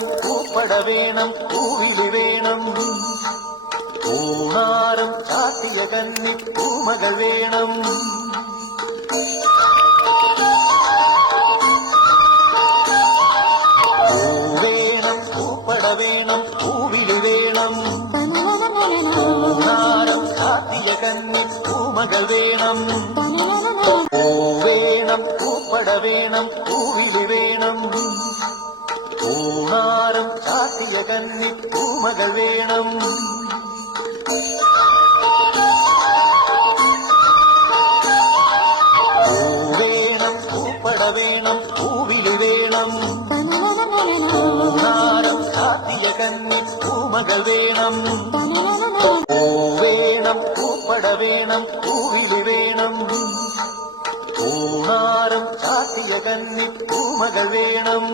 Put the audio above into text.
പൂവേണം പൂപ്പട വേണം പൂവിളി വേണം പൂണാരം ചാത്തിയ കന്നി പൂമകൾ വേണം പൂവേണം പൂപ്പട വേണം പൂവിളി വേണം പൂണാരം ചാത്തിയ കന്നി പൂമകൾ വേണം പൂവേണം പൂപ്പട വേണം പൂവിളി വേണം പൂണാരം ചാത്തിയ കന്നി പൂമകൾ വേണം പൂവേണം പൂപ്പട വേണം പൂവിളി വേണം പൂണാരം ചാത്തിയ കന്നി പൂമകൾ വേണം പൂവേണം പൂപ്പട വേണം പൂവിളി വേണം പൂണാരം ചാത്തിയ കന്നി പൂമകൾ വേണം